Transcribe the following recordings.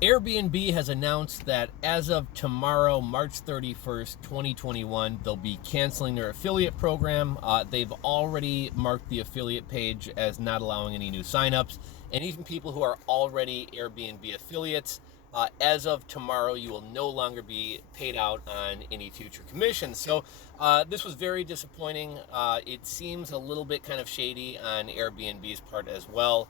Airbnb has announced that as of tomorrow, March 31st, 2021, they'll be canceling their affiliate program. They've already marked the affiliate page as not allowing any new signups. And even people who are already Airbnb affiliates, as of tomorrow, you will no longer be paid out on any future commissions. So this was very disappointing. It seems a little bit kind of shady on Airbnb's part as well.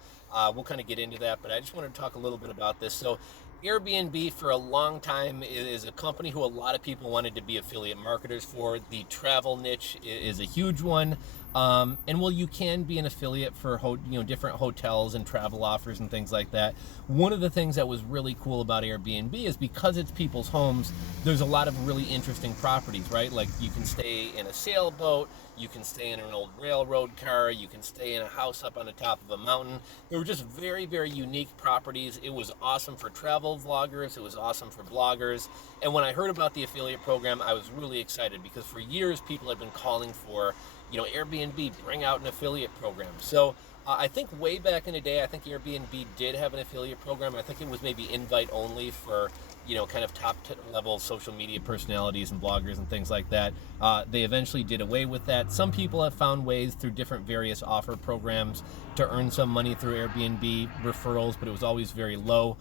We'll kind of get into that, but I just wanted to talk a little bit about this. So Airbnb for a long time is a company who a lot of people wanted to be affiliate marketers for. The travel niche is a huge one. And well, you can be an affiliate for different hotels and travel offers and things like that. One of the things that was really cool about Airbnb is because it's people's homes, there's a lot of really interesting properties, right? Like you can stay in a sailboat, you can stay in an old railroad car, you can stay in a house up on the top of a mountain. They were just very, very unique properties. It was awesome for travel vloggers. It was awesome for bloggers. And when I heard about the affiliate program, I was really excited because for years people have been calling for, Airbnb, bring out an affiliate program. So I think way back in the day, I think Airbnb did have an affiliate program. I think it was maybe invite only for, kind of top level social media personalities and bloggers and things like that. They eventually did away with that. Some people have found ways through different various offer programs to earn some money through Airbnb referrals, but it was always very low.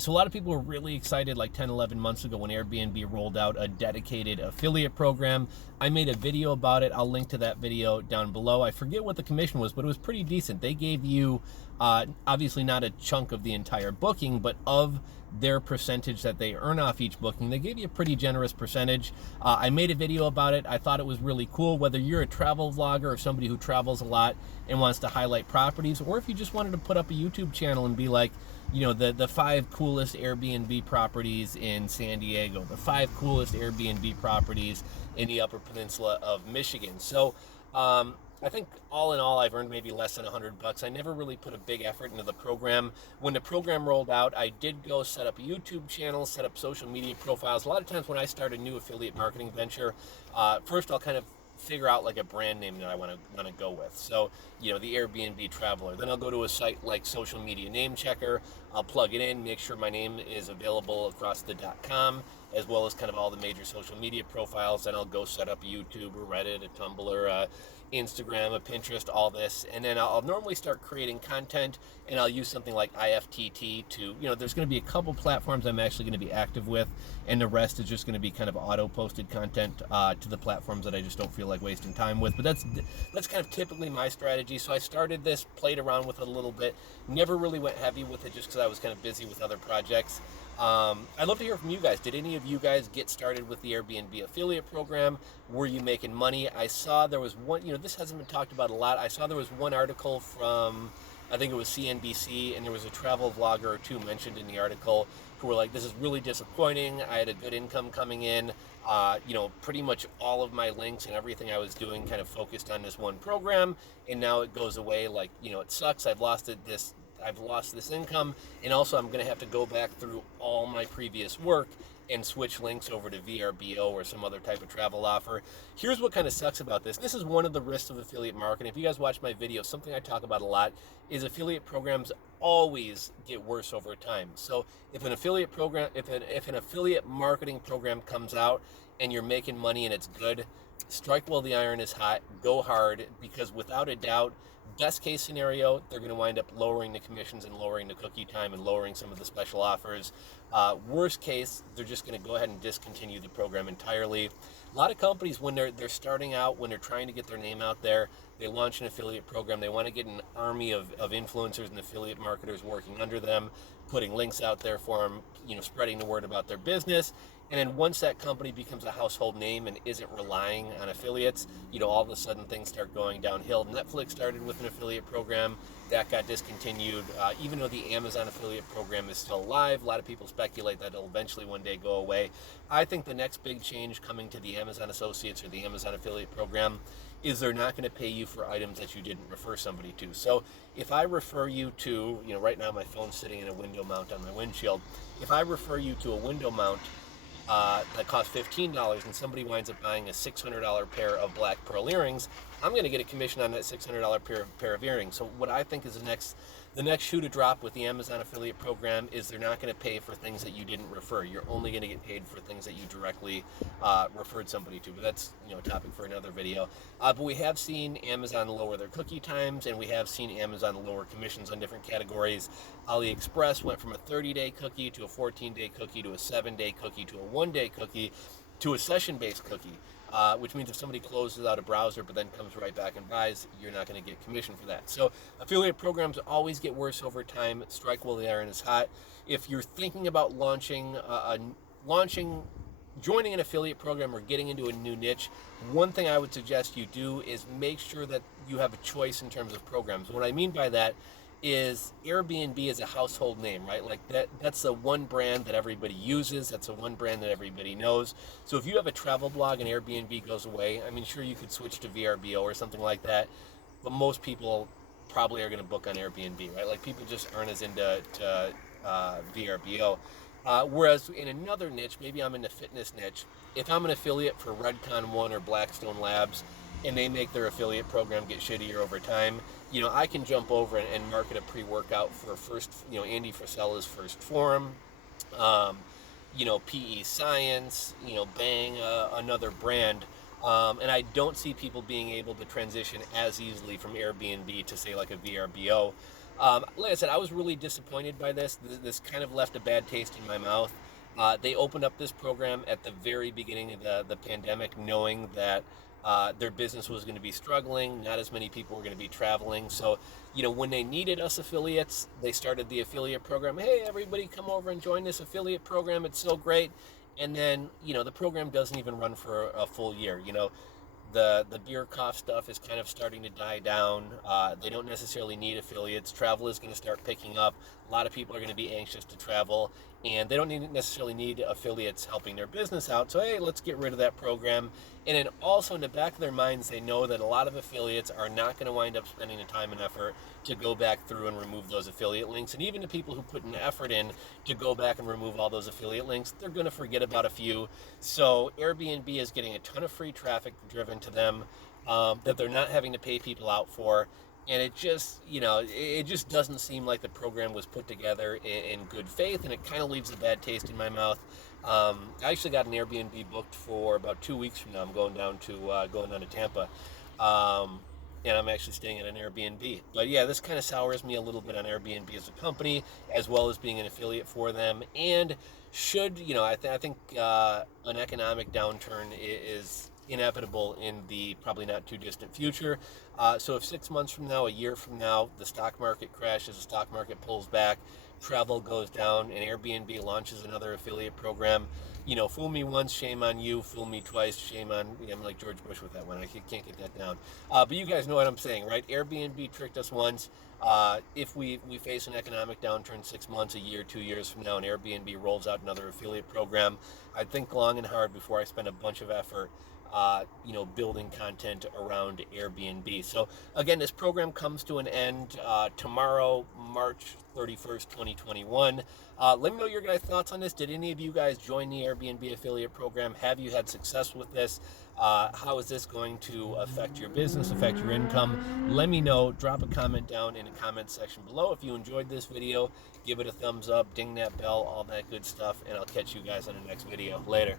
So a lot of people were really excited like 10, 11 months ago when Airbnb rolled out a dedicated affiliate program. I made a video about it. I'll link to that video down below. I forget what the commission was, but it was pretty decent. They gave you, obviously not a chunk of the entire booking, but of their percentage that they earn off each booking, they gave you a pretty generous percentage. I made a video about it. I thought it was really cool. Whether you're a travel vlogger or somebody who travels a lot and wants to highlight properties, or if you just wanted to put up a YouTube channel and be like, the 5 coolest Airbnb properties in San Diego, the 5 coolest Airbnb properties in the Upper Peninsula of Michigan. So I think all in all, I've earned maybe less than $100. I never really put a big effort into the program. When the program rolled out, I did go set up a YouTube channel, set up social media profiles. A lot of times when I start a new affiliate marketing venture, first I'll kind of figure out like a brand name that I want to go with. So, the Airbnb Traveler. Then I'll go to a site like Social Media Name Checker. I'll plug it in, make sure my name is available across the .com, as well as kind of all the major social media profiles. Then I'll go set up a YouTube or Reddit, a Tumblr, Instagram, a Pinterest, all this. And then I'll normally start creating content, and I'll use something like IFTT to, there's going to be a couple platforms I'm actually going to be active with, and the rest is just going to be kind of auto-posted content to the platforms that I just don't feel like wasting time with. But that's kind of typically my strategy. So I started this, played around with it a little bit, never really went heavy with it just because I was kind of busy with other projects. I'd love to hear from you guys. Did any of you guys get started with the Airbnb affiliate program? Were you making money? I saw there was one, this hasn't been talked about a lot. I saw there was one article from, I think it was CNBC, and there was a travel vlogger or two mentioned in the article who were like, this is really disappointing. I had a good income coming in. Pretty much all of my links and everything I was doing kind of focused on this one program, and now it goes away. Like, it sucks. I've lost this income, and also I'm going to have to go back through all my previous work and switch links over to VRBO or some other type of travel offer. Here's what kind of sucks about this. This is one of the risks of affiliate marketing. If you guys watch my videos, something I talk about a lot is affiliate programs always get worse over time. So if an affiliate program, if an affiliate marketing program comes out and you're making money and it's good, strike while the iron is hot, go hard, because without a doubt, best case scenario, they're going to wind up lowering the commissions and lowering the cookie time and lowering some of the special offers. Worst case, they're just going to go ahead and discontinue the program entirely. A lot of companies, when they're starting out, when they're trying to get their name out there, they launch an affiliate program. They want to get an army of influencers and affiliate marketers working under them, putting links out there for them, spreading the word about their business. And then once that company becomes a household name and isn't relying on affiliates, all of a sudden things start going downhill. Netflix started with an affiliate program that got discontinued. Even though the Amazon affiliate program is still alive, a lot of people speculate that it'll eventually one day go away. I think the next big change coming to the Amazon Associates or the Amazon affiliate program is they're not going to pay you for items that you didn't refer somebody to. So if I refer you to, right now my phone's sitting in a window mount on my windshield. If I refer you to a window mount that costs $15 and somebody winds up buying a $600 pair of black pearl earrings, I'm going to get a commission on that $600 pair of earrings. So what I think is the The next shoe to drop with the Amazon affiliate program is they're not going to pay for things that you didn't refer. You're only going to get paid for things that you directly referred somebody to. But that's a topic for another video. But we have seen Amazon lower their cookie times, and we have seen Amazon lower commissions on different categories. AliExpress went from a 30-day cookie to a 14-day cookie to a 7-day cookie to a 1-day cookie to a session-based cookie. Which means if somebody closes out a browser but then comes right back and buys, you're not going to get commission for that. So affiliate programs always get worse over time. Strike while the iron is hot. If you're thinking about joining an affiliate program or getting into a new niche, one thing I would suggest you do is make sure that you have a choice in terms of programs. What I mean by that is AirBNB is a household name, right? Like that's the one brand that everybody uses. That's the one brand that everybody knows. So if you have a travel blog and AirBNB goes away, I mean, sure, you could switch to VRBO or something like that, but most people probably are going to book on AirBNB, right? Like people just aren't as into VRBO. Whereas in another niche, maybe I'm in the fitness niche, if I'm an affiliate for Redcon One or Blackstone Labs, and they make their affiliate program get shittier over time, I can jump over and market a pre-workout for Andy Frisella's First Forum, PE Science, Bang, another brand. And I don't see people being able to transition as easily from AirBNB to, say, like a VRBO. Like I said, I was really disappointed by this. This kind of left a bad taste in my mouth. They opened up this program at the very beginning of the pandemic, knowing that their business was going to be struggling. Not as many people were going to be traveling. So, when they needed us affiliates, they started the affiliate program. Hey, everybody come over and join this affiliate program. It's so great. And then, the program doesn't even run for a full year. The beer cough stuff is kind of starting to die down. They don't necessarily need affiliates. Travel is going to start picking up. A lot of people are going to be anxious to travel, and they don't necessarily need affiliates helping their business out. So, hey, let's get rid of that program. And then also in the back of their minds, they know that a lot of affiliates are not going to wind up spending the time and effort to go back through and remove those affiliate links. And even the people who put an effort in to go back and remove all those affiliate links, they're going to forget about a few. So AirBNB is getting a ton of free traffic driven to them that they're not having to pay people out for. And it just, it just doesn't seem like the program was put together in good faith, and it kind of leaves a bad taste in my mouth. I actually got an Airbnb booked for about 2 weeks from now. I'm going down to Tampa, and I'm actually staying at an Airbnb. But yeah, this kind of sours me a little bit on Airbnb as a company, as well as being an affiliate for them. And should, I think an economic downturn is inevitable in the probably not too distant future. So if 6 months from now, a year from now, the stock market crashes, the stock market pulls back, travel goes down, and Airbnb launches another affiliate program, fool me once, shame on you. Fool me twice, shame on me. I'm like George Bush with that one. I can't get that down. But you guys know what I'm saying, right? Airbnb tricked us once. If we face an economic downturn 6 months, a year, 2 years from now, and Airbnb rolls out another affiliate program, I'd think long and hard before I spend a bunch of effort building content around Airbnb. So again, this program comes to an end tomorrow, March 31st, 2021. Let me know your guys' thoughts on this. Did any of you guys join the Airbnb affiliate program? Have you had success with this? How is this going to affect your business, affect your income? Let me know. Drop a comment down in the comment section below. If you enjoyed this video, give it a thumbs up, ding that bell, all that good stuff, and I'll catch you guys on the next video. Later.